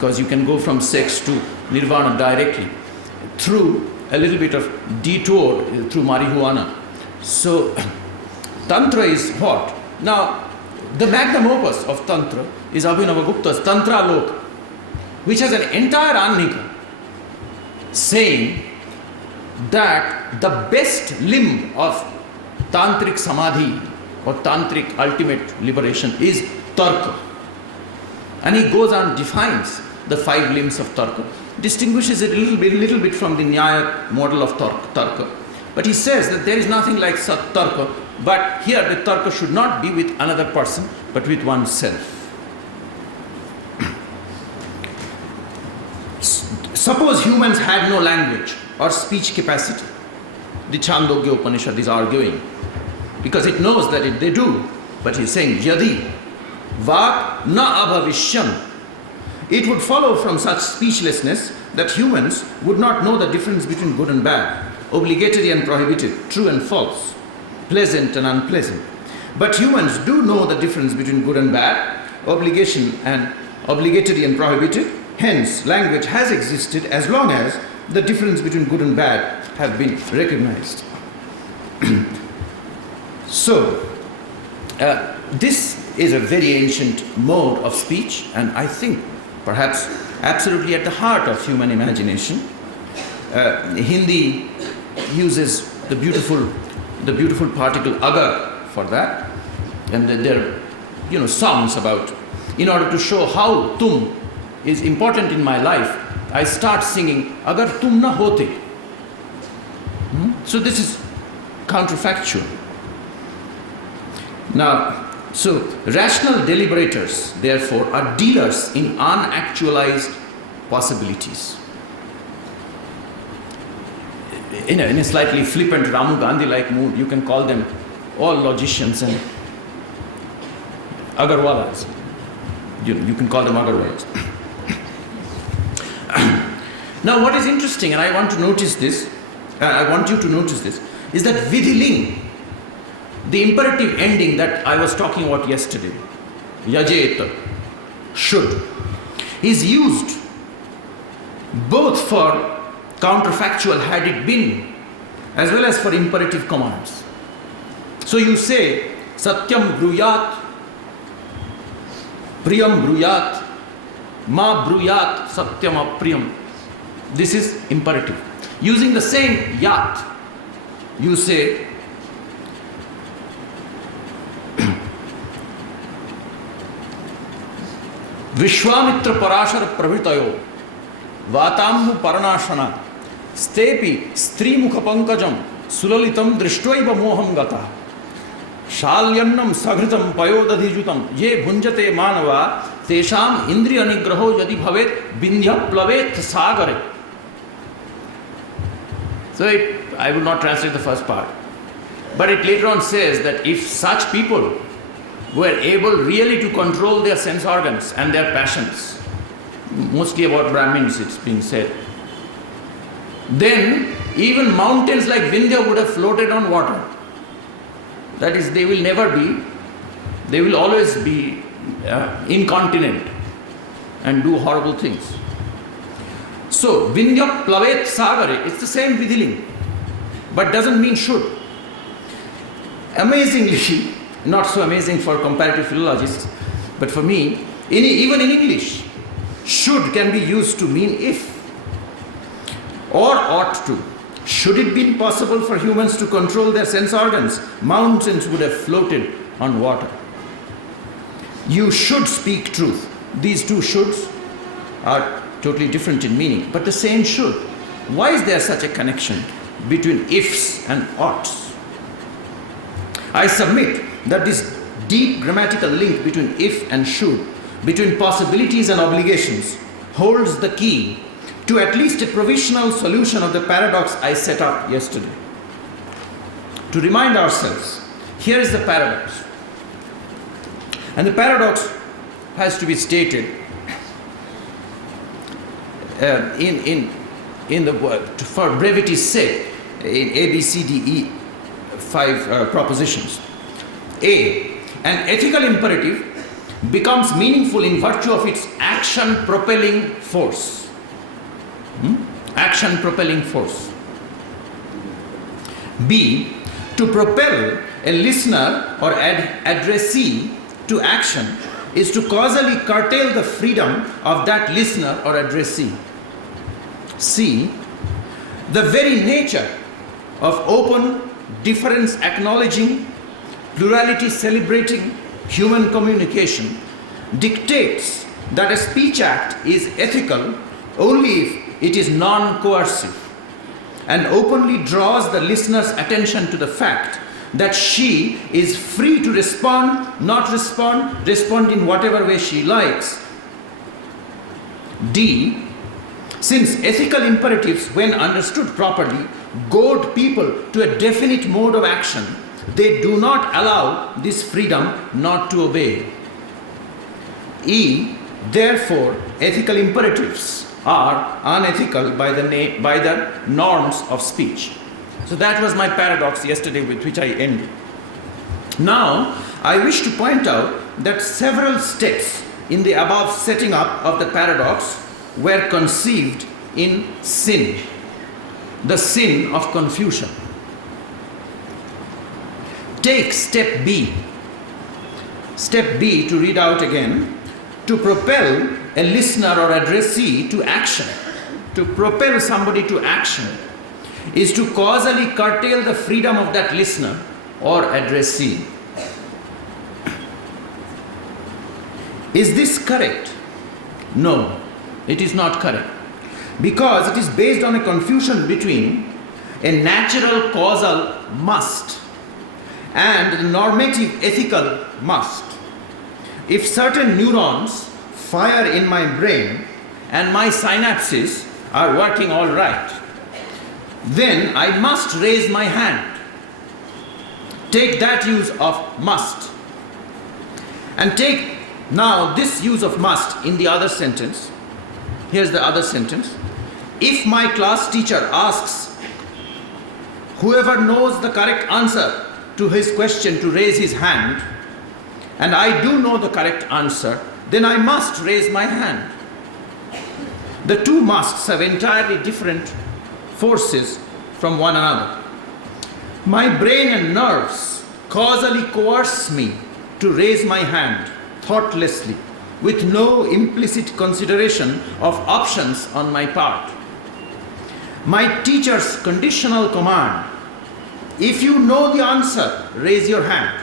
because you can go from sex to nirvana directly through a little bit of detour through marijuana. So Tantra is what? Now, the magnum opus of Tantra is Abhinavagupta's Tantra Lok, which has an entire Annika saying that the best limb of Tantric Samadhi or Tantric ultimate liberation is Tarka. And he goes on, defines the 5 limbs of Tarka, distinguishes it a little bit from the Nyaya model of Tarka. But he says that there is nothing like Tarka, but here the Tarka should not be with another person, but with oneself. Suppose humans had no language or speech capacity. The Chandogya Upanishad is arguing, because it knows that they do, but he's saying, Yadi Vak na abhavishyam. It would follow from such speechlessness that humans would not know the difference between good and bad, obligatory and prohibited, true and false, pleasant and unpleasant. But humans do know the difference between good and bad, obligatory and prohibited. Hence, language has existed as long as the difference between good and bad have been recognized. So, this is a very ancient mode of speech, and I think perhaps absolutely at the heart of human imagination. Hindi uses the beautiful particle agar for that, and there are songs about, in order to show how tum is important in my life, I start singing agar tum na hote. So this is counterfactual. Now, so rational deliberators, therefore, are dealers in unactualized possibilities. In a slightly flippant Ramu Gandhi-like mood, you can call them all logicians and agarwalas. You can call them agarwalas. Now, what is interesting, and I want you to notice this, is that vidhiling, the imperative ending that I was talking about yesterday, yajeta, should, is used both for counterfactual had it been, as well as for imperative commands. So you say, satyam bruyat, priyam bruyat, ma bruyat, satyam apriyam. This is imperative. Using the same yat, you say, Vishwamitra Parashara Pravitayo Vatammu Paranashana Stepi Strimukha Pankajam Sulalitam Drishtwaiva Moham Gata Shalyannam Saghritam Payodadhijutam Ye Bhunjate Manava Tesham Indriya Nigraho Yadi Bhavet Bindhya Plavet Sagare. So I will not translate the first part, but it later on says that if such people were able really to control their sense organs and their passions, mostly about Brahmins it's being said, then even mountains like Vindhya would have floated on water. That is, they will always be incontinent and do horrible things. So, Vindhya Plavet Sagare, it's the same vidhiling, but doesn't mean should. Amazingly, not so amazing for comparative philologists, but for me, even in English, should can be used to mean if or ought to. Should it be possible for humans to control their sense organs, mountains would have floated on water. You should speak truth. These two shoulds are totally different in meaning, but the same should. Why is there such a connection between ifs and oughts? I submit that this deep grammatical link between if and should, between possibilities and obligations, holds the key to at least a provisional solution of the paradox I set up yesterday. To remind ourselves, here is the paradox. And the paradox has to be stated in the word, for brevity's sake, in A, B, C, D, E, 5 propositions. A, an ethical imperative becomes meaningful in virtue of its action action propelling force. Action propelling force. B. To propel a listener or addressee to action is to causally curtail the freedom of that listener or addressee. C. The very nature of open, difference acknowledging, plurality celebrating human communication dictates that a speech act is ethical only if it is non-coercive and openly draws the listener's attention to the fact that she is free to respond, not respond, respond in whatever way she likes. D. Since ethical imperatives, when understood properly, goad people to a definite mode of action, they do not allow this freedom not to obey. E. Therefore, ethical imperatives are unethical by the norms of speech. So that was my paradox yesterday with which I ended. Now, I wish to point out that several steps in the above setting up of the paradox were conceived in sin, the sin of confusion. Take step B. Step B, to read out again, to propel a listener or addressee to action, to propel somebody to action, is to causally curtail the freedom of that listener or addressee. Is this correct? No, it is not correct. Because it is based on a confusion between a natural causal must and the normative ethical must. If certain neurons fire in my brain and my synapses are working all right, then I must raise my hand. Take that use of must. And take now this use of must in the other sentence. Here's the other sentence. If my class teacher asks whoever knows the correct answer to his question to raise his hand, and I do know the correct answer, then I must raise my hand. The two musts have entirely different forces from one another. My brain and nerves causally coerce me to raise my hand thoughtlessly, with no implicit consideration of options on my part. My teacher's conditional command, if you know the answer, raise your hand,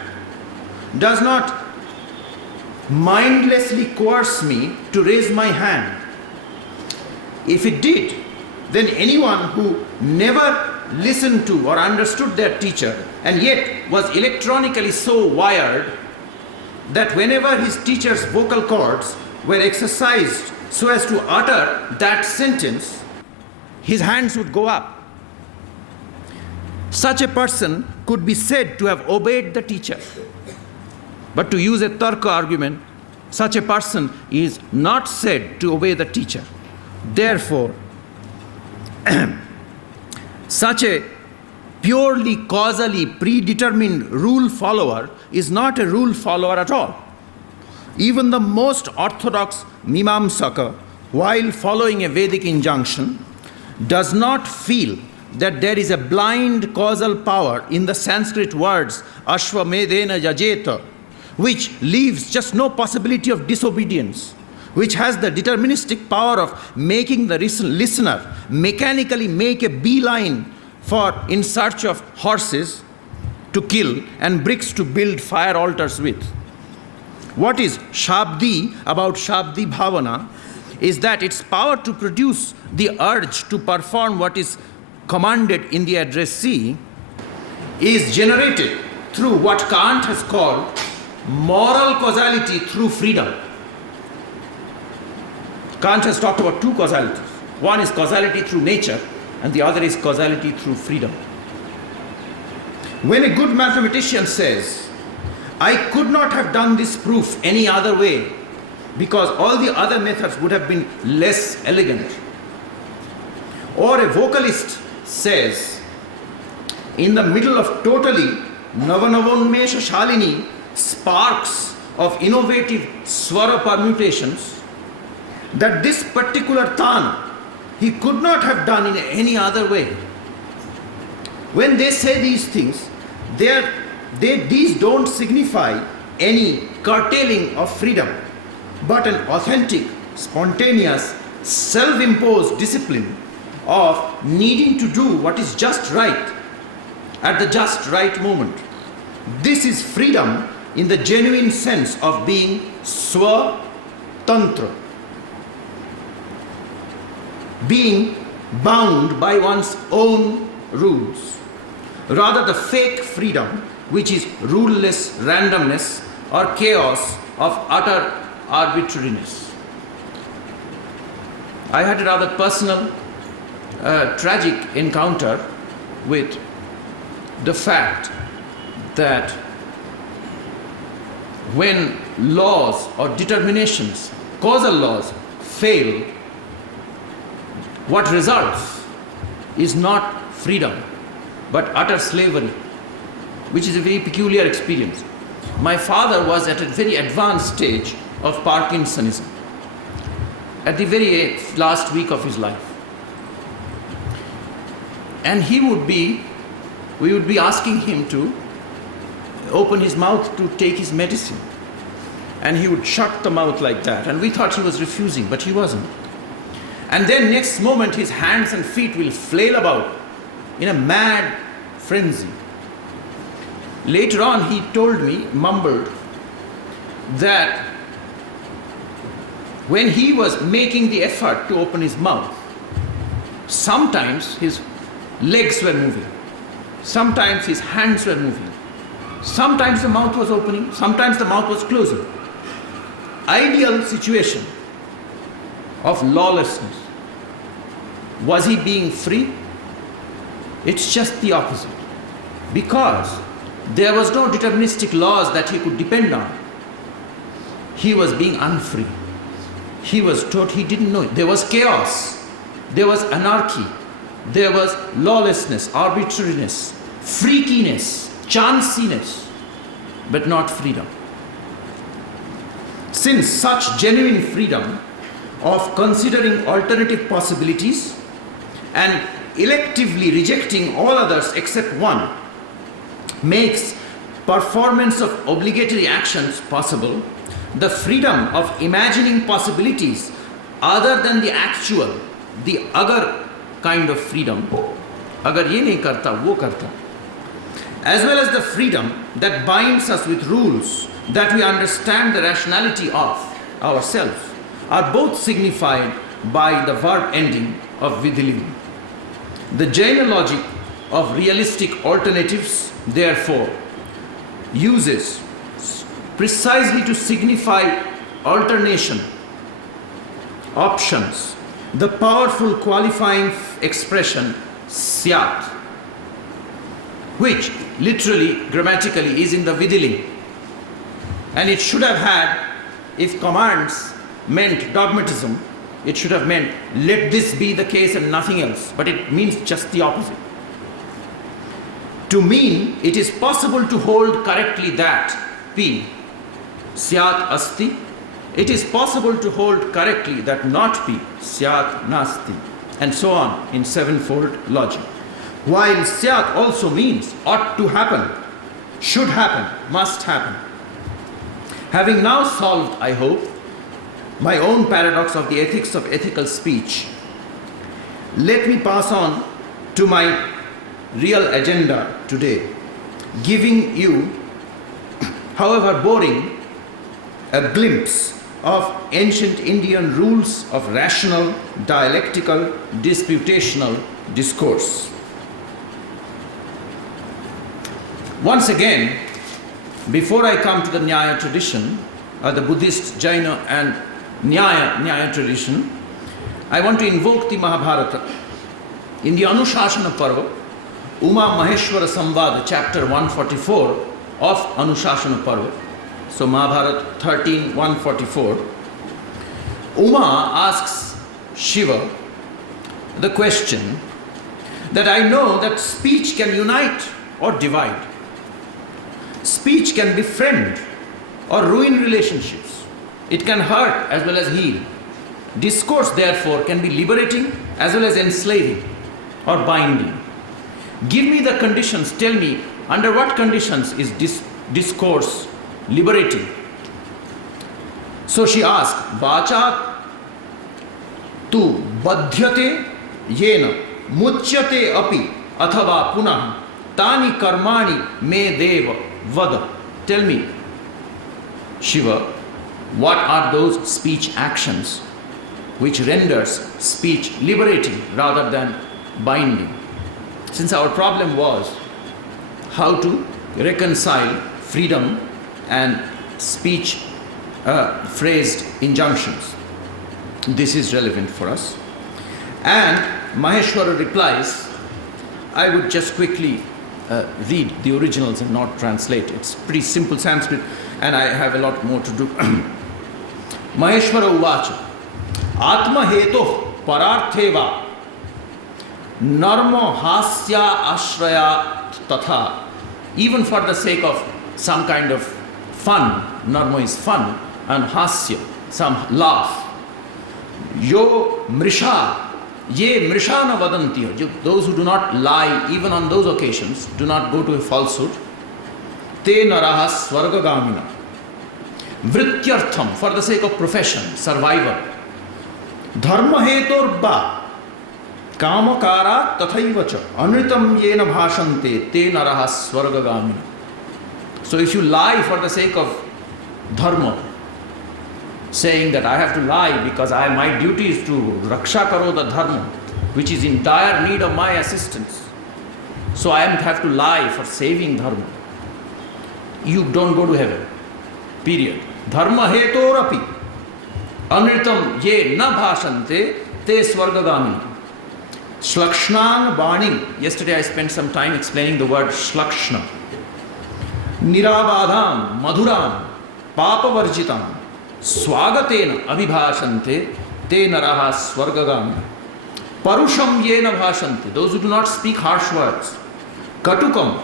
does not mindlessly coerce me to raise my hand. If it did, then anyone who never listened to or understood their teacher and yet was electronically so wired that whenever his teacher's vocal cords were exercised so as to utter that sentence, his hands would go up. Such a person could be said to have obeyed the teacher. But to use a tarka argument, such a person is not said to obey the teacher. Therefore, such a purely causally predetermined rule follower is not a rule follower at all. Even the most orthodox Mimamsaka, while following a Vedic injunction, does not feel that there is a blind causal power in the Sanskrit words Ashwamedena Yajeta, which leaves just no possibility of disobedience, which has the deterministic power of making the listener mechanically make a beeline in search of horses to kill and bricks to build fire altars with. What is Shabdi about Shabdi Bhavana is that its power to produce the urge to perform what is commanded in the addressee is generated through what Kant has called moral causality through freedom. Kant has talked about two causalities. One is causality through nature, and the other is causality through freedom. When a good mathematician says, I could not have done this proof any other way because all the other methods would have been less elegant. Or a vocalist says, in the middle of totally Navanavonmesha Shalini sparks of innovative swara permutations, that this particular Tan he could not have done in any other way. When they say these things, these don't signify any curtailing of freedom, but an authentic, spontaneous, self-imposed discipline of needing to do what is just right at the just right moment. This is freedom in the genuine sense of being swatantra, being bound by one's own rules, rather the fake freedom which is ruleless randomness or chaos of utter arbitrariness. I had a rather personal, tragic encounter with the fact that when laws or determinations, causal laws, fail, what results is not freedom but utter slavery, which is a very peculiar experience. My father was at a very advanced stage of Parkinsonism at the very last week of his life. And we would be asking him to open his mouth to take his medicine. And he would shut the mouth like that. And we thought he was refusing, but he wasn't. And then next moment his hands and feet will flail about in a mad frenzy. Later on he told me, mumbled, that when he was making the effort to open his mouth, sometimes his legs were moving, sometimes his hands were moving, sometimes the mouth was opening, sometimes the mouth was closing. Ideal situation of lawlessness. Was he being free? It's just the opposite. Because there was no deterministic laws that he could depend on. He was being unfree. He was taught, he didn't know it. There was chaos. There was anarchy. There was lawlessness, arbitrariness, freakiness, chanciness, but not freedom. Since such genuine freedom of considering alternative possibilities and electively rejecting all others except one makes performance of obligatory actions possible, the freedom of imagining possibilities other than the actual, the other kind of freedom, agar ye nahi karta, wo karta, as well as the freedom that binds us with rules that we understand the rationality of ourselves, are both signified by the verb ending of vidhilim. The Jaina logic of realistic alternatives, therefore, uses precisely to signify alternation, options, the powerful qualifying expression syat, which literally, grammatically is in the vidhilim. And it should have had, if commands meant dogmatism, it should have meant let this be the case and nothing else, but it means just the opposite. To mean it is possible to hold correctly that P, syat asti, it is possible to hold correctly that not P, syat nasti, and so on in sevenfold logic. While syat also means ought to happen, should happen, must happen. Having now solved, I hope, my own paradox of the ethics of ethical speech, let me pass on to my real agenda today, giving you, however boring, a glimpse of ancient Indian rules of rational, dialectical, disputational discourse. Once again, before I come to the Nyaya tradition, the Buddhist, Jaina and Nyaya tradition, I want to invoke the Mahabharata. In the Anushasana Parva, Uma Maheshwara Samvada, chapter 144 of Anushasana Parva, so Mahabharata 13:144, Uma asks Shiva the question that I know that speech can unite or divide. Speech can befriend or ruin relationships. It can hurt as well as heal. Discourse, therefore, can be liberating as well as enslaving or binding. Give me the conditions, tell me, under what conditions is discourse liberating? So she asked, Vacha tu badhyate yena muchyate api athava punah tani karmani me deva vada. Tell me, Shiva, what are those speech actions which renders speech liberating rather than binding? Since our problem was how to reconcile freedom and speech phrased injunctions, this is relevant for us. And Maheshwara replies, I would just quickly read the originals and not translate. It's pretty simple Sanskrit and I have a lot more to do. Maheshwara uvacha Atma heto parartheva Narmo hasya ashraya tatha. Even for the sake of some kind of fun, narmo is fun, and hasya, some laugh. Yo mrisha, ye mrishana vadanti. Those who do not lie even on those occasions, do not go to a falsehood. Te naraha swargagamina. Vrityartham, for the sake of profession, survival. Dharma hetorba. Kamakara tathaivacha anritam yena bhashante te naraha swargagamina. So if you lie for the sake of dharma, saying that I have to lie because my duty is to raksha karo the dharma, which is in dire need of my assistance, so I have to lie for saving dharma, you don't go to heaven. Period. Dharma hetorapi anritam ye na bhashante te swargagamina. Shlakshnan Baning. Yesterday I spent some time explaining the word Shlakshna. Nirabadham Madhuram Papavarjitam Swagatena Abhibhashante Te Naraha Swargagami. Parusham Yena Bhashante. Those who do not speak harsh words. Katukam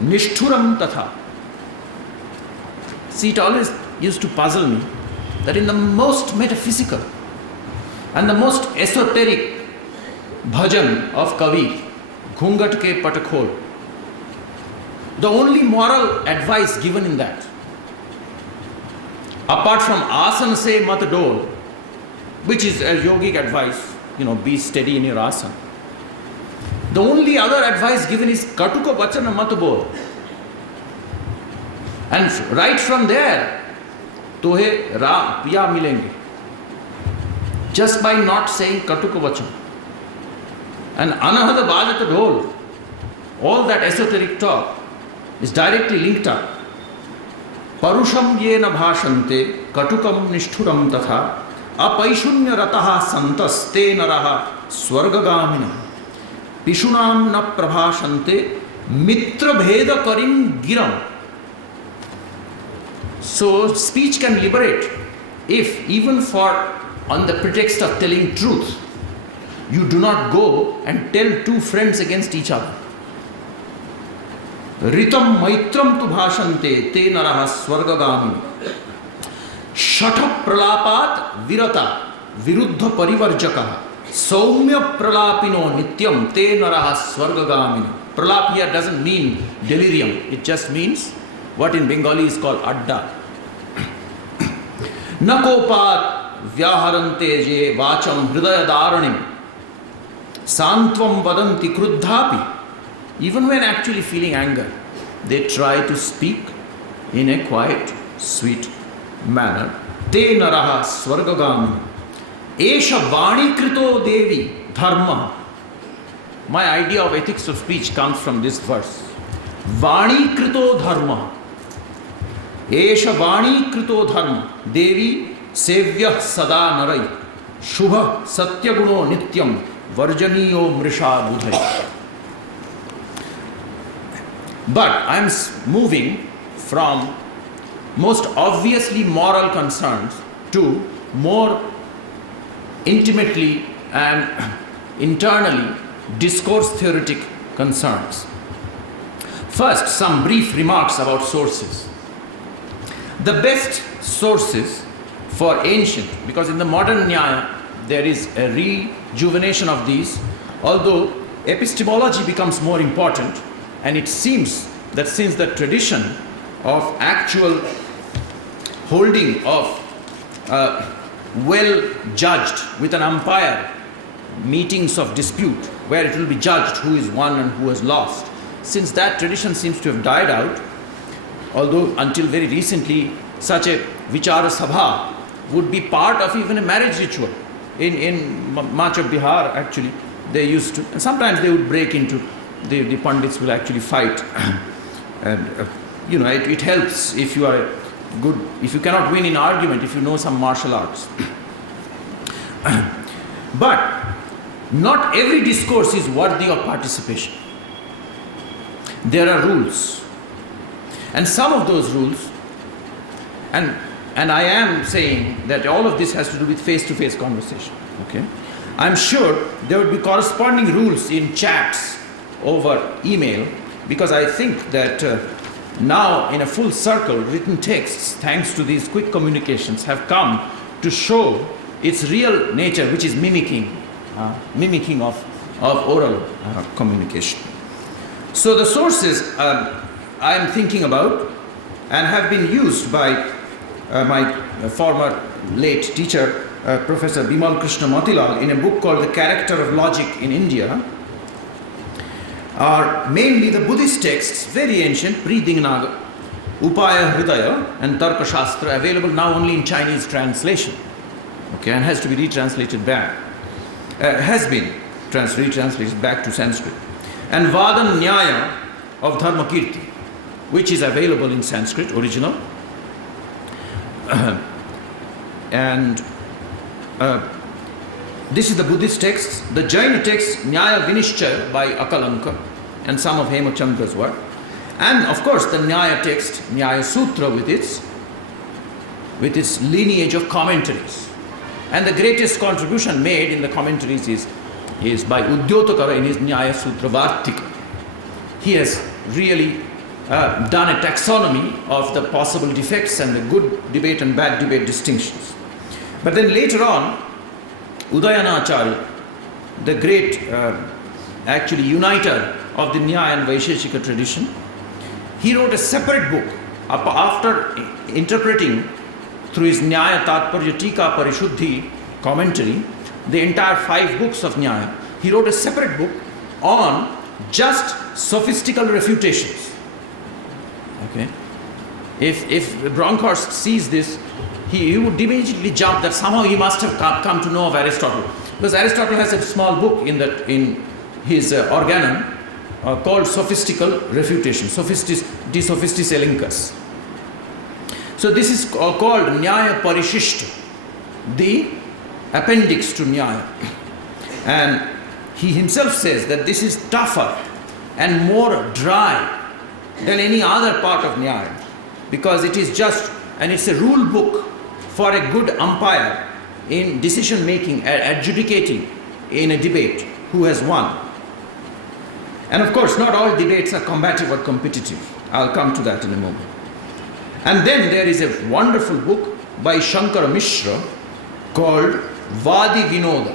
Nishthuram Tatha. See, it always used to puzzle me that in the most metaphysical and the most esoteric bhajan of Kabir, Ghungat ke Patakhol, the only moral advice given in that, apart from asan se mat dol, which is a yogic advice, be steady in your asana. The only other advice given is katuka vachana mat bol. And right from there, tohe ra piya milenge. Just by not saying katuka vachana. And anahada bhajata dhol, all that esoteric talk is directly linked up. Parusham yena bhashante katukam nishthuram tatha apaishunya rataha santas te naraha swargagamina pishunam na prabhashante mitra bheda karim giram. So speech can liberate if even on the pretext of telling truth, you do not go and tell two friends against each other. Ritam maitram tu bhashante te naraha swargagami. Shata pralapat virata viruddha parivarjaka. Saumya pralapino nityam te naraha swargagami. Pralap here doesn't mean delirium. It just means what in Bengali is called adda. Nakopat vyaharante je vacham hridaya dharanim. Santvam vadanti kruddhapi. Even when actually feeling anger, they try to speak in a quiet, sweet manner. Te naraha swargagami. Esha vani krito devi dharma. My idea of ethics of speech comes from this verse. Vani krito dharma. Esha vani krito dharma. Devi sevya sada narai. Shubha satyaguno nityam. Varjaniyo mrisha budhai. But I am moving from most obviously moral concerns to more intimately and internally discourse theoretic concerns. First, some brief remarks about sources. The best sources for ancient, because in the modern Nyaya there is a rejuvenation of these, although epistemology becomes more important, and it seems that since the tradition of actual holding of well judged with an umpire meetings of dispute, where it will be judged who is won and who has lost, since that tradition seems to have died out, although until very recently such a Vichara Sabha would be part of even a marriage ritual. In much of Bihar, actually, they used to, and sometimes they would break into, the Pandits will actually fight. And it helps if you are good, if you cannot win in argument, if you know some martial arts. But not every discourse is worthy of participation. There are rules. And some of those rules, and I am saying that all of this has to do with face-to-face conversation. Okay? I'm sure there would be corresponding rules in chats over email, because I think that now in a full circle, written texts, thanks to these quick communications, have come to show its real nature, which is mimicking of oral communication. So the sources I am thinking about and have been used by my former late teacher, Professor Bimal Krishna Motilal, in a book called The Character of Logic in India, are mainly the Buddhist texts, very ancient, pre-Dingnaga, Upaya Hridaya and Tarka Shastra, available now only in Chinese translation, okay, and has to be retranslated back, has been retranslated back to Sanskrit, and Vadan Nyaya of Dharmakirti, which is available in Sanskrit, original, and this is the Buddhist text. The Jaina text, Nyaya Vinishchaya by Akalanka and some of Hemachandra's work. And of course the Nyaya text, Nyaya Sutra, with its lineage of commentaries. And the greatest contribution made in the commentaries is by Udyotakara in his Nyaya Sutra Vartika. He has really done a taxonomy of the possible defects and the good debate and bad debate distinctions. But then later on, Udayanacharya, the great actually uniter of the Nyaya and Vaisheshika tradition, he wrote a separate book after interpreting through his Nyaya Tatparya Tika Parishuddhi commentary the entire 5 books of Nyaya. He wrote a separate book on just sophistical refutations. Okay, if Bronkhorst sees this, he would immediately jump that somehow he must have come to know of Aristotle, because Aristotle has a small book in his organon called Sophistical Refutation, De Sophistis Elenchus. So this is called Nyaya Parishishta, the appendix to Nyaya, and he himself says that this is tougher and more dry than any other part of Nyaya, because it is just, and it's a rule book for a good umpire in decision making, adjudicating in a debate who has won. And of course, not all debates are combative or competitive. I'll come to that in a moment. And then there is a wonderful book by Shankara Mishra called Vadi Vinoda.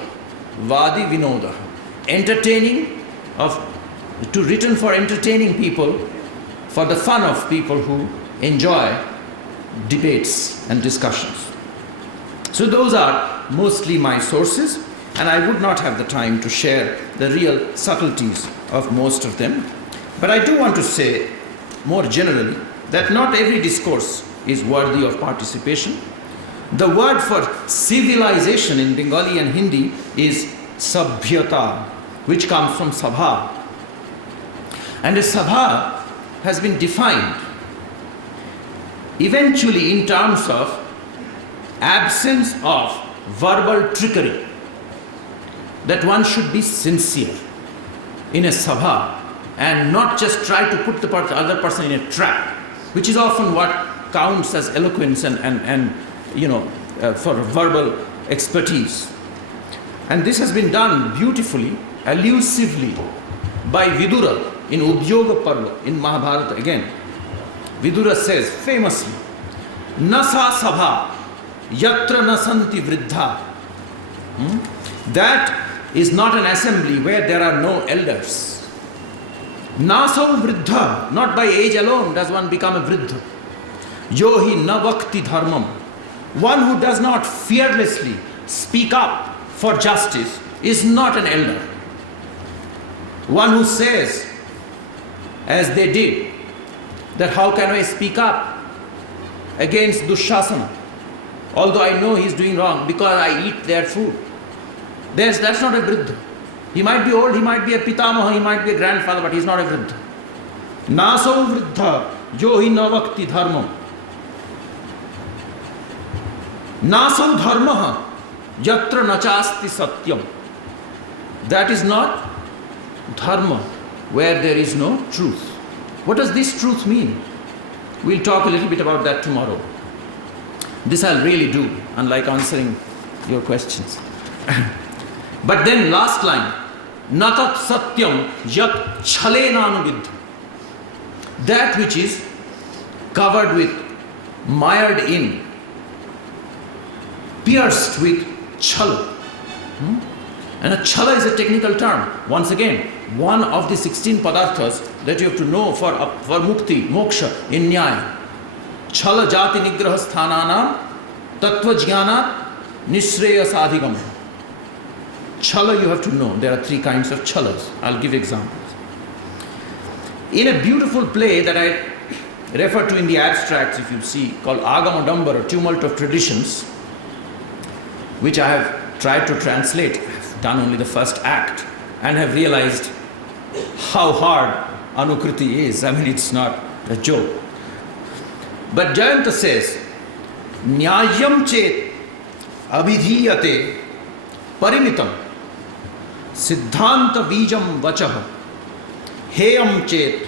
Vadi Vinoda. Written for entertaining people, for the fun of people who enjoy debates and discussions. So those are mostly my sources, and I would not have the time to share the real subtleties of most of them. But I do want to say more generally that not every discourse is worthy of participation. The word for civilization in Bengali and Hindi is sabhyata, which comes from sabha. And a sabha has been defined eventually in terms of absence of verbal trickery, that one should be sincere in a sabha and not just try to put the other person in a trap, which is often what counts as eloquence and for verbal expertise. And this has been done beautifully, elusively by Vidura in Udyoga Parva in Mahabharata. Again, Vidura says famously, Nasa sabha yatra nasanti vriddha That is not an assembly where there are no elders. Nasau vriddha, not by age alone does one become a vriddha. Yohi navakti dharmam, one who does not fearlessly speak up for justice is not an elder. One who says, as they did, that how can I speak up against Dushasana, although I know he is doing wrong because I eat their food. That's not a vriddha. He might be old, he might be a pitamaha, he might be a grandfather, but he is not a vriddha. Nasau vriddha, yohi navakti dharmam. Nasau dharmaha, yatra nachasti satyam. That is not dharma, where there is no truth. What does this truth mean? We'll talk a little bit about that tomorrow. This I'll really do, unlike answering your questions. But then last line, natat satyam yat chalena anuviddha. That which is covered with, mired in, pierced with chala. And a chala is a technical term. Once again, one of the 16 padarthas that you have to know for mukti, moksha, in nyaya. Chala jati nigraha sthananam tattva jnanat nishreya sadhigam. Chala you have to know. There are 3 kinds of chalas. I'll give examples. In a beautiful play that I refer to in the abstracts, if you see, called Agamadambar, or Tumult of Traditions, which I have tried to translate, I've done only the first act, and have realized how hard Anukriti is. I mean, it's not a joke. But Jayanta says, Nyayam chet abhidhiyate parimitam siddhanta bijam vachah heyam chet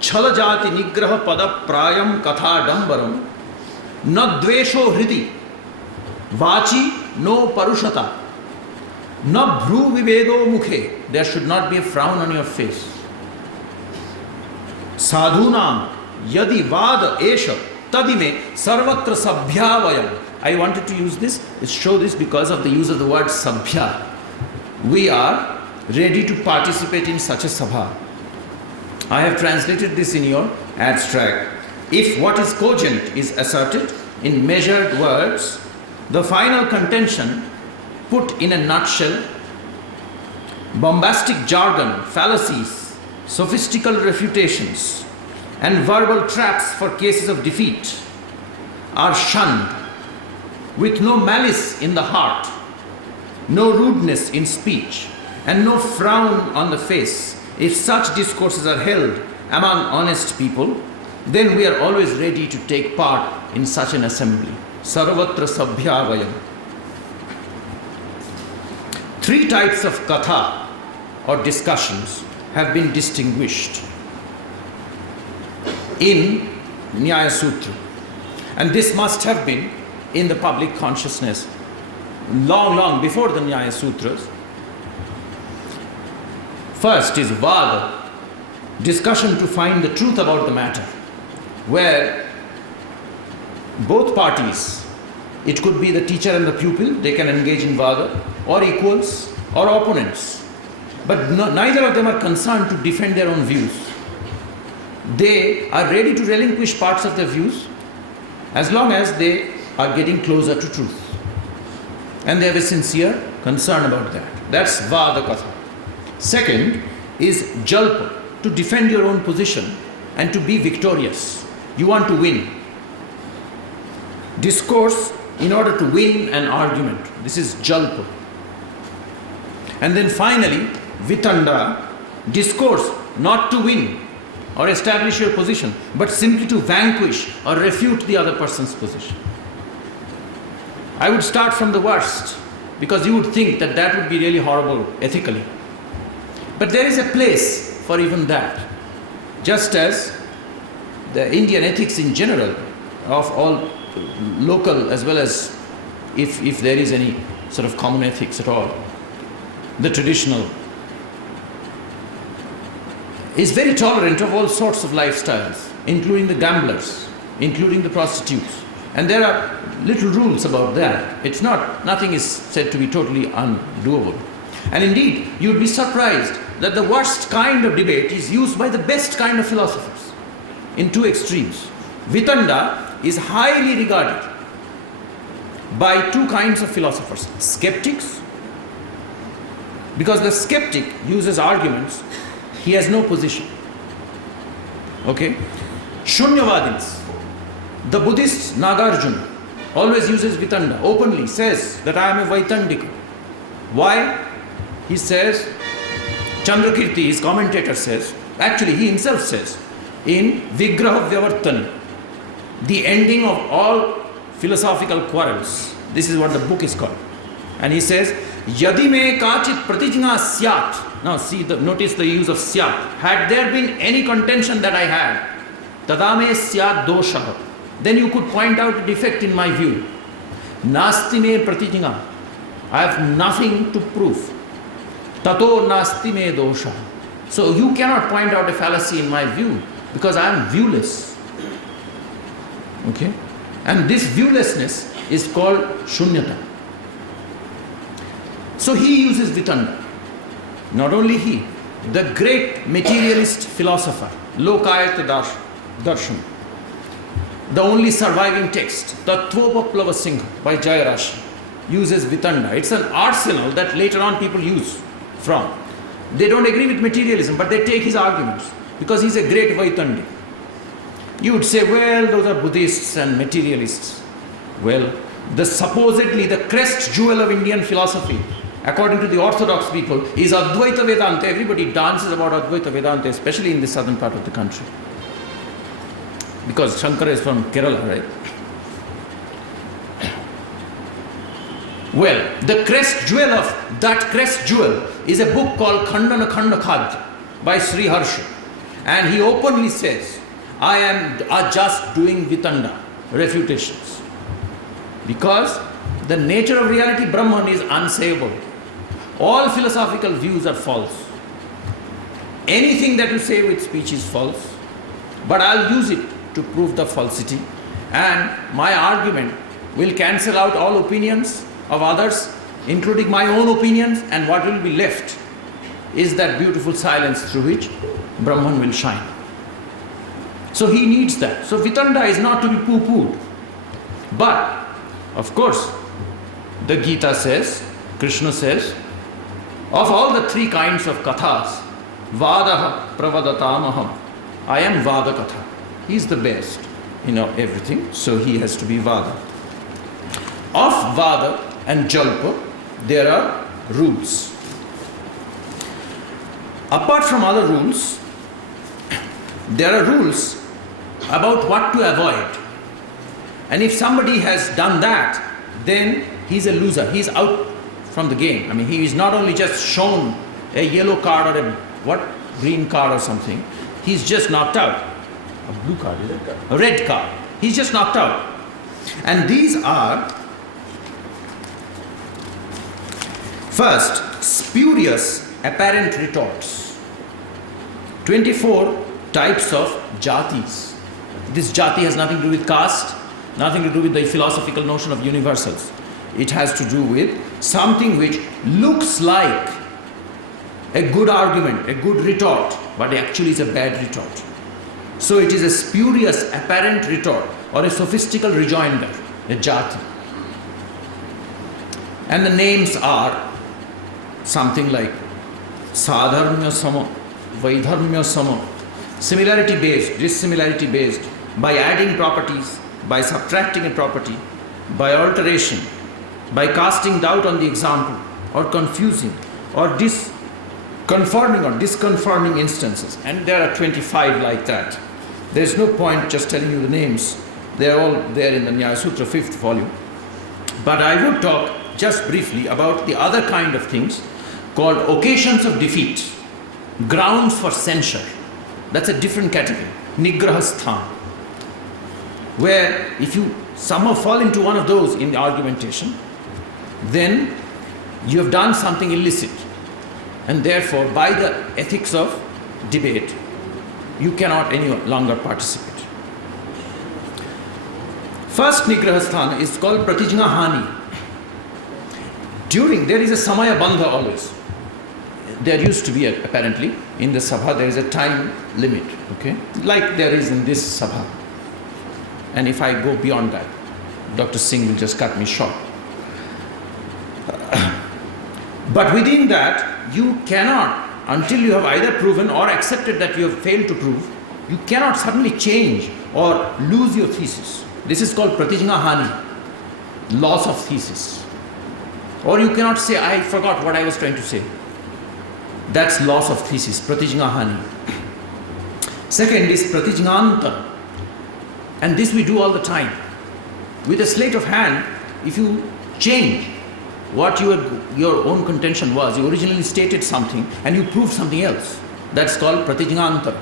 chalajati nigraha pada prayam katha dambaram na dvesho hridi vachi no parushata na bhru vivedo mukhe. There should not be a frown on your face. Sadhunam yadi vada esha tadime sarvatra sabhya vayam. I wanted to use this, show this because of the use of the word sabhya. We are ready to participate in such a sabha. I have translated this in your abstract. If what is cogent is asserted in measured words, the final contention put in a nutshell, bombastic jargon, fallacies, sophistical refutations, and verbal traps for cases of defeat are shunned with no malice in the heart, no rudeness in speech, and no frown on the face. If such discourses are held among honest people, then we are always ready to take part in such an assembly. Sarvatra sabhyavayam. 3 types of katha or discussions have been distinguished in Nyaya Sutra. And this must have been in the public consciousness long before the Nyaya Sutras. First is Vada, discussion to find the truth about the matter, where both parties, it could be the teacher and the pupil, they can engage in Vada, or equals, or opponents. But neither of them are concerned to defend their own views. They are ready to relinquish parts of their views as long as they are getting closer to truth. And they have a sincere concern about that. That's Vada Katha. Second is Jalpa, to defend your own position and to be victorious. You want to win. Discourse in order to win an argument. This is Jalpa. And then finally, Vitanda, discourse not to win or establish your position, but simply to vanquish or refute the other person's position. I would start from the worst, because you would think that that would be really horrible ethically. But there is a place for even that. Just as the Indian ethics in general, of all local as well as if there is any sort of common ethics at all, the traditional, is very tolerant of all sorts of lifestyles, including the gamblers, including the prostitutes, And there are little rules about that. It's not, nothing is said to be totally undoable. And indeed, you'd be surprised that the worst kind of debate is used by the best kind of philosophers in two extremes. Vitanda is highly regarded by two kinds of philosophers. Skeptics, because the skeptic uses arguments, he has no position. Okay? Shunyavadins. The Buddhist Nagarjuna always uses Vitanda, openly says that I am a Vaitandika. Why? He says, Chandrakirti, his commentator says, actually he himself says, in Vigraha Vyavartana, the ending of all philosophical quarrels. This is what the book is called. And he says, Yadi me kachit pratijna syat. Now see, notice the use of syat. Had there been any contention that I had, tadame syat dosha, then you could point out a defect in my view. Nasti me pratijna. I have nothing to prove. Tato nasti me dosha. So you cannot point out a fallacy in my view because I am viewless. Okay? And this viewlessness is called shunyata. So he uses Vitanda. Not only he, the great materialist philosopher, Lokayata Darshan, the only surviving text, Tattvopaplava Singh by Jayarashi, uses Vitanda. It's an arsenal that later on people use from. They don't agree with materialism, but they take his arguments because he's a great Vaitandik. You would say, well, those are Buddhists and materialists. Well, supposedly the crest jewel of Indian philosophy, according to the orthodox people, is Advaita Vedanta. Everybody dances about Advaita Vedanta, especially in the southern part of the country. Because Shankara is from Kerala, right? Well, the crest jewel of that crest jewel is a book called Khandana Khanda Khadya by Sri Harsha. And he openly says, I am just doing Vitanda, refutations. Because the nature of reality, Brahman, is unsayable. All philosophical views are false. Anything that you say with speech is false, but I'll use it to prove the falsity. And my argument will cancel out all opinions of others, including my own opinions, and what will be left is that beautiful silence through which Brahman will shine. So he needs that. So Vitanda is not to be poo-pooed. But, of course, the Gita says, Krishna says, of all the three kinds of kathas, Vadaha Pravadatamaham, I am Vadakatha. He is the best in everything, so he has to be Vada. Of Vada and Jalpa, there are rules. Apart from other rules, there are rules about what to avoid. And if somebody has done that, then he's a loser. He's out from the game. I mean, he is not only just shown a yellow card or a green card or something. He's just knocked out. A blue card, is it? A red card. He's just knocked out. And these are, first, spurious apparent retorts. 24 types of jatis. This jati has nothing to do with caste, nothing to do with the philosophical notion of universals. It has to do with something which looks like a good argument, a good retort, but actually is a bad retort. So it is a spurious apparent retort or a sophistical rejoinder, a jati. And the names are something like sadharmya sama, vaidharmya sama, similarity based, dissimilarity based, by adding properties, by subtracting a property, by alteration, by casting doubt on the example, or confusing, or conforming or disconforming instances. And there are 25 like that. There is no point just telling you the names. They are all there in the Nyaya Sutra 5th volume. But I would talk just briefly about the other kind of things called occasions of defeat, grounds for censure. That's a different category, nigrahasthan, where if you somehow fall into one of those in the argumentation, then you have done something illicit, and therefore by the ethics of debate you cannot any longer participate. first Nigrahasthana is called Pratijna Hani. There is a Samaya Bandha always. There used to be, apparently, in the Sabha there is a time limit, okay? Like there is in this Sabha. And if I go beyond that, Dr. Singh will just cut me short. But within that, you cannot, until you have either proven or accepted that you have failed to prove, you cannot suddenly change or lose your thesis. This is called Pratijna Hani, loss of thesis. Or you cannot say, I forgot what I was trying to say. That's loss of thesis, Pratijna Hani. Second is Pratijnanta. And this we do all the time. With a sleight of hand, if you change what your own contention was, you originally stated something and you proved something else. That's called Pratijnanta.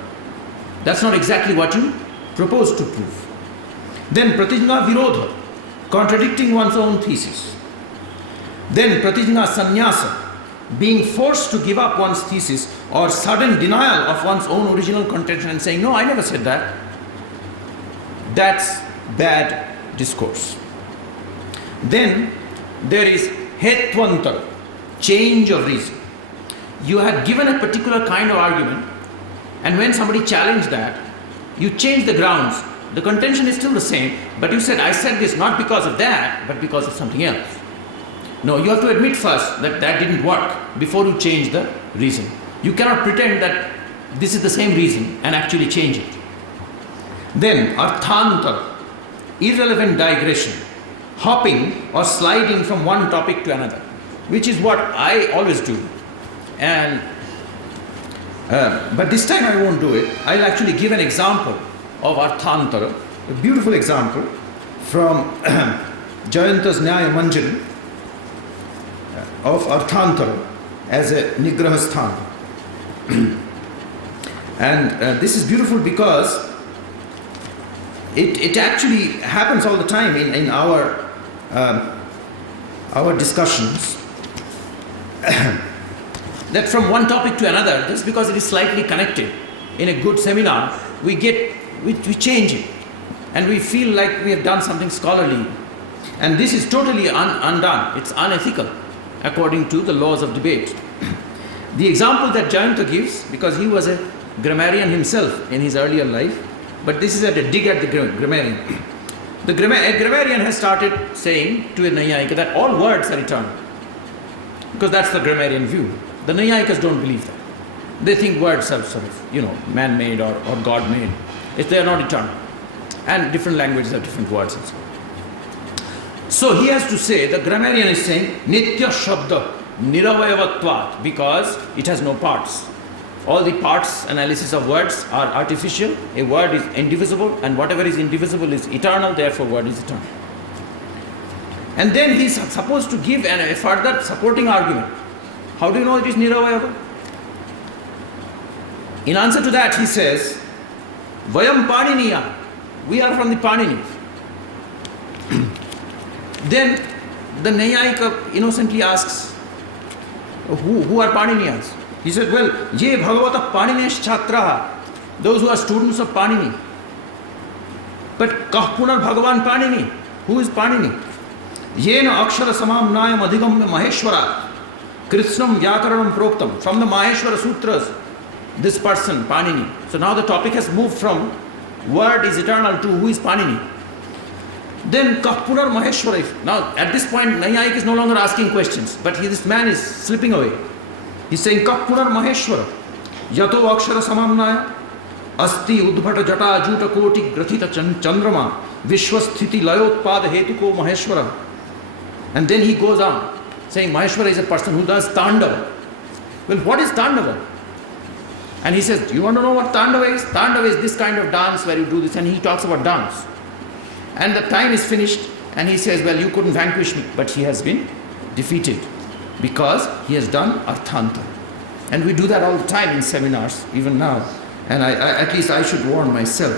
That's not exactly what you proposed to prove. Then Pratijna Virodha, contradicting one's own thesis. Then Pratijna Sannyasa, being forced to give up one's thesis or sudden denial of one's own original contention and saying, no, I never said that. That's bad discourse. Then there is Hetvantar, change of reason. You had given a particular kind of argument, and when somebody challenged that, you changed the grounds. The contention is still the same, but you said, I said this not because of that, but because of something else. No, you have to admit first that that didn't work before you change the reason. You cannot pretend that this is the same reason and actually change it. Then Arthantar, irrelevant digression, hopping or sliding from one topic to another, which is what I always do. And but this time I won't do it. I'll actually give an example of Arthantara, a beautiful example from Jayanta's Nyaya Manjari of Arthantara as a Nigrahasthana. And this is beautiful because it actually happens all the time in our discussions. That from one topic to another, just because it is slightly connected in a good seminar, we change it and we feel like we have done something scholarly. And this is totally undone. It's unethical according to the laws of debate. The example that Jayanta gives, because he was a grammarian himself in his earlier life, but this is at a dig at the grammarian. A grammarian has started saying to a Nayayika that all words are eternal, because that's the grammarian view. The Nayayikas don't believe that. They think words are sort of, man-made or God-made. If they are not eternal. And different languages have different words and so on. So he has to say, the grammarian is saying, Nitya Shabda Niravayavatvat, because it has no parts. All the parts analysis of words are artificial. A word is indivisible, and whatever is indivisible is eternal, therefore word is eternal. And then he is supposed to give a further supporting argument. How do you know it is Niravayava? In answer to that, he says, Vayam Paniniya, we are from the Panini. Then the Nayayika innocently asks, who are Paniniyas? He said, well, ye bhagavata Paninesh Chhatraha, those who are students of Panini. But kahpunar Bhagavan Panini, who is Panini? Yena akshara samamnayam adhigamya maheshwara, krishnam vyakaranam proktam. From the Maheshwara Sutras, this person, Panini. So now the topic has moved from word is eternal to who is Panini. Then kahpunar maheshwara. Now at this point, Nayayik is no longer asking questions, but this man is slipping away. He's saying, Kakpunar Maheshwara, Yato Akshara Samamnaya, Asti Udbhata Jata Ajuta Koti Grathita Chandrama, Vishwasthiti Layotpada Hetuko Maheshwara. And then he goes on, saying Maheshwara is a person who does Tandava. Well, what is Tandava? And he says, do you want to know what Tandava is? Tandava is this kind of dance where you do this, and he talks about dance. And the time is finished, and he says, well, you couldn't vanquish me, but he has been defeated. Because he has done Arthanta. And we do that all the time in seminars, even now. And at least I should warn myself.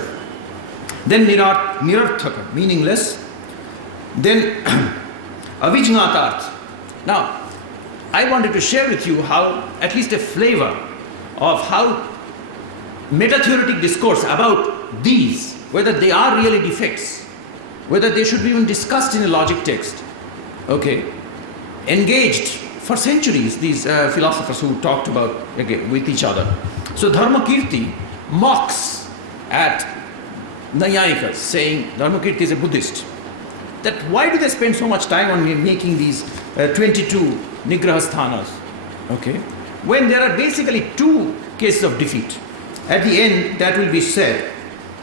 Then Nirarthaka, meaningless. Then Avijnatarth. Now, I wanted to share with you how, at least a flavor of how meta-theoretic discourse about these, whether they are really defects whether they should be even discussed in a logic text. Okay, engaged for centuries, these philosophers who talked about with each other. So Dharmakirti mocks at Nayayikas, saying Dharmakirti is a Buddhist. That why do they spend so much time on making these 22 Nigrahasthanas? Okay, when there are basically two cases of defeat. At the end, that will be said,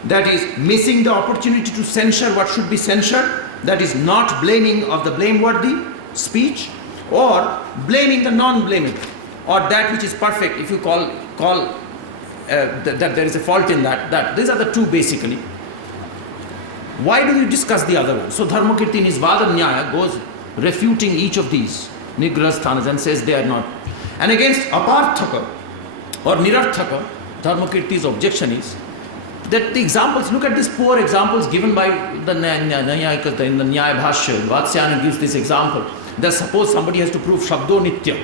that is missing the opportunity to censure what should be censured, that is not blaming of the blameworthy speech, or blaming the non-blamable, or that which is perfect, if you call that there is a fault in that. These are the two basically. Why do you discuss the other one? So Dharmakirti in his Vada Nyaya goes refuting each of these Nigrahasthanas and says they are not. And against Aparthaka or Nirarthaka, Dharmakirti's objection is that the examples, look at these poor examples given by the Nayayikas in the Nyaya Bhashya. Vatsyayana gives this example. That suppose somebody has to prove Shabdo Nitya,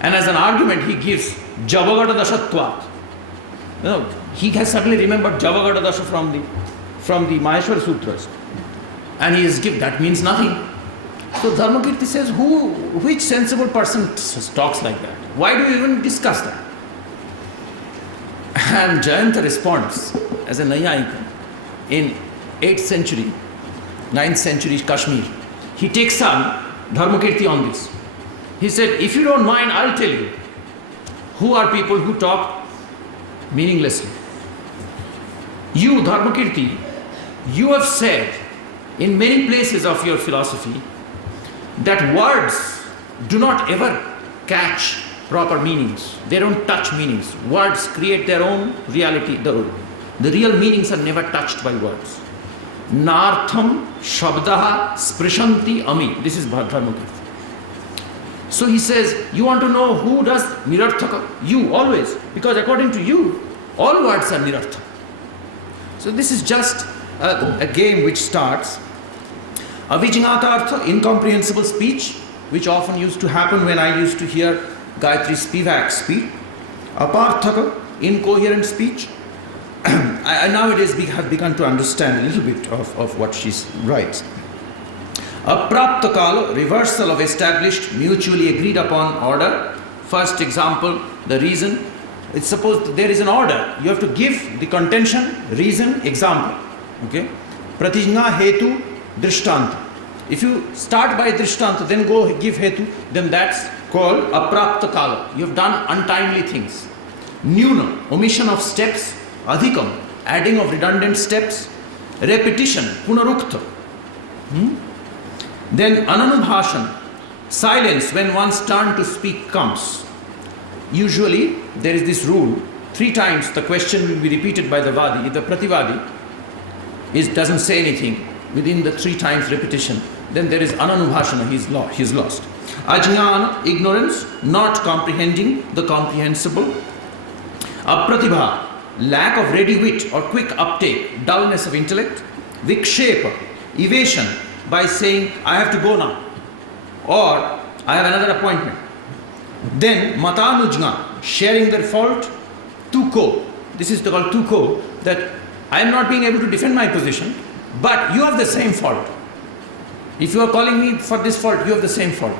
and as an argument he gives Javagada Dashatvat. He has suddenly remembered Javagada Dasha from the Maheshwara Sutras, and he has given, that means nothing. So Dharmakirti says, which sensible person talks like that? Why do you even discuss that? And Jayanta responds as a Nayayika in 8th century, 9th century Kashmir. He takes on Dharmakirti on this. He said, if you don't mind, I'll tell you who are people who talk meaninglessly. You, Dharmakirti, you have said in many places of your philosophy that words do not ever catch proper meanings. They don't touch meanings. Words create their own reality. The real meanings are never touched by words. Nartham shabdaha sprishanti ami. This is Dharmakirti. So he says, you want to know who does nirarthaka? You, always. Because according to you, all words are nirarthaka. So this is just a game which starts. Avijñātartha, incomprehensible speech, which often used to happen when I used to hear Gayatri Spivak speak. Aparthaka, incoherent speech. I nowadays have begun to understand a little bit of what she writes. Apraptakala, reversal of established, mutually agreed upon order. First example, the reason. It's supposed there is an order. You have to give the contention, reason, example. Okay? Pratijñā hetu drishtanta. If you start by drishtanta, then go give hetu, then that's called apraptakala. You have done untimely things. Nyuna, omission of steps. Adhikam, adding of redundant steps. Repetition, punarukta. Then ananubhashan, silence when one's turn to speak comes. Usually there is this rule, 3 times the question will be repeated by the Vadi. If the Prativadi doesn't say anything within the 3 times repetition, then there is ananubhashana, he's lost. Ajñāna, ignorance, not comprehending the comprehensible. Apratibha, lack of ready wit or quick uptake, dullness of intellect. Vikshepa, evasion, by saying, I have to go now, or I have another appointment. Then matanujna, sharing their fault. Tuko, this is called tuko, that I am not being able to defend my position, but you have the same fault. If you are calling me for this fault, you have the same fault.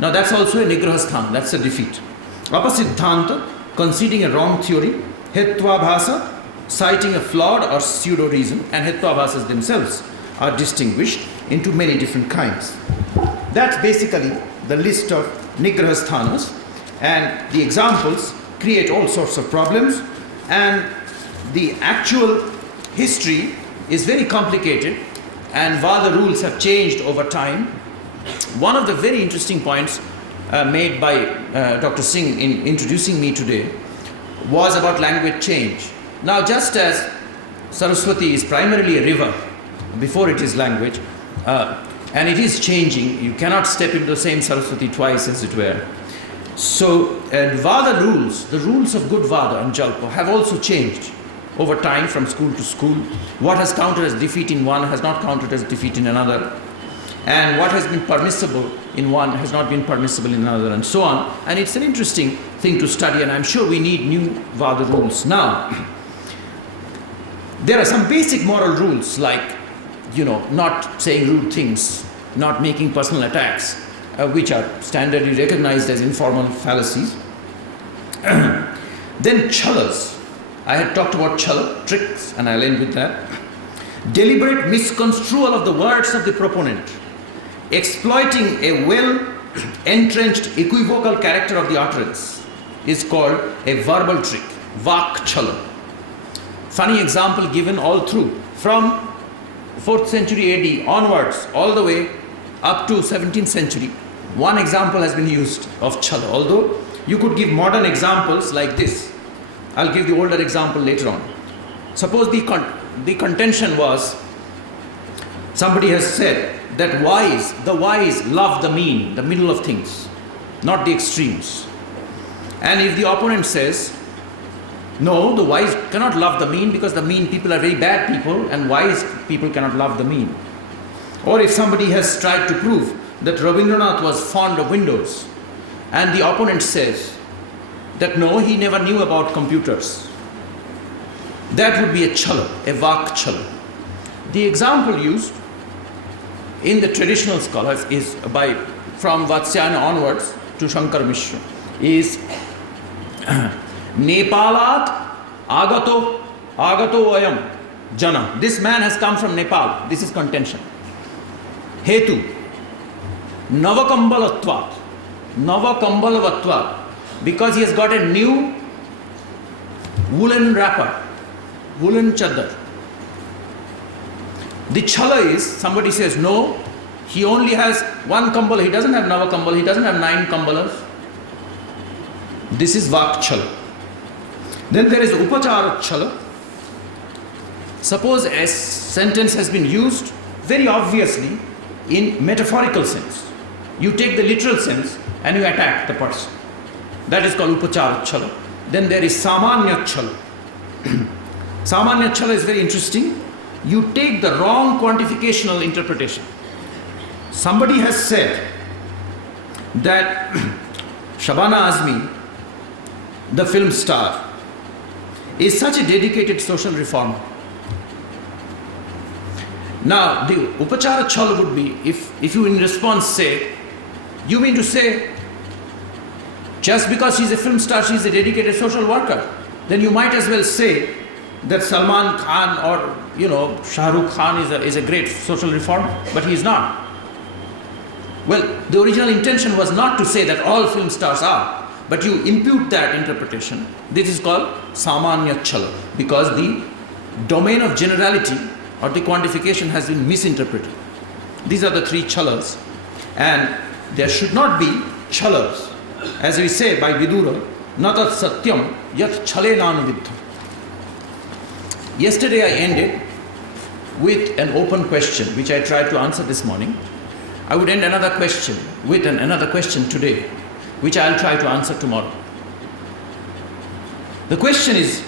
Now that's also a nigrahasthan, that's a defeat. Apasiddhanta, conceding a wrong theory. Hetvabhasa, citing a flawed or pseudo reason, and hetvabhasas themselves are distinguished into many different kinds. That's basically the list of nigrahasthanas, and the examples create all sorts of problems, and the actual history is very complicated, and Vada rules have changed over time. One of the very interesting points made by Dr. Singh in introducing me today was about language change. Now, just as Saraswati is primarily a river before it is language, and it is changing, you cannot step into the same Saraswati twice, as it were. So Vada rules, the rules of good Vada and Jalpa have also changed over time from school to school. What has counted as defeat in one has not counted as defeat in another. And what has been permissible in one has not been permissible in another, and so on. And it's an interesting thing to study, and I'm sure we need new Vada rules. Now, there are some basic moral rules, like not saying rude things, not making personal attacks, which are standardly recognized as informal fallacies. Then chalas. I had talked about chala, tricks, and I'll end with that. Deliberate misconstrual of the words of the proponent, exploiting a well-entrenched equivocal character of the utterance, is called a verbal trick, vak chala. Funny example given all through, from 4th century AD onwards, all the way up to 17th century. One example has been used of chala, although you could give modern examples like this. I'll give the older example later on. Suppose the contention was, somebody has said that the wise love the mean, the middle of things, not the extremes. And if the opponent says, no, the wise cannot love the mean because the mean people are very bad people and wise people cannot love the mean. Or if somebody has tried to prove that Rabindranath was fond of windows and the opponent says that no, he never knew about computers, that would be a chala, a vak chala. The example used in the traditional scholars is from Vatsyayana onwards to Shankar Mishra is Nepalat agato ayam jana. This man has come from Nepal. This is contention. Hetu Navakambalatvat. Navakambalatvat. Because he has got a new woolen wrapper, woolen chadar. The chala is, somebody says, no, he only has one kambal, he doesn't have Navakambal, he doesn't have 9 kambalas. This is vak chala. Then there is upachara chala. Suppose a sentence has been used very obviously in metaphorical sense. You take the literal sense and you attack the person. That is called upachara chala. Then there is samanya chala. Samanya chala is very interesting. You take the wrong quantificational interpretation. Somebody has said that Shabana Azmi, the film star, is such a dedicated social reformer. Now, the upachara chala would be, if you in response say, you mean to say, just because she's a film star, she's a dedicated social worker, then you might as well say that Salman Khan or, Shah Rukh Khan is a great social reformer, but he is not. Well, the original intention was not to say that all film stars are, but you impute that interpretation. This is called samanya chala, because the domain of generality or the quantification has been misinterpreted. These are the 3 chalas, and there should not be chalas. As we say by Vidura, natat satyam yat chale nanuviddham. Yesterday I ended with an open question, which I tried to answer this morning. I would end another question with another question today, which I'll try to answer tomorrow. The question is,